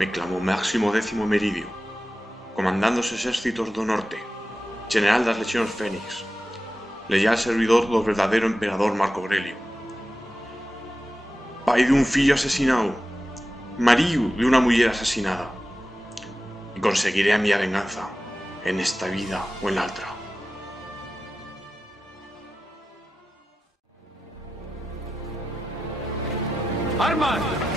me clamo Máximo Décimo Meridio, comandando os exércitos do norte, general das legións Fénix, leal servidor do verdadeiro emperador Marco Aurelio, pai dun fillo asesinado, marido de unha muller asesinada, e conseguiré a miña venganza en esta vida ou en la outra. ¡Armas!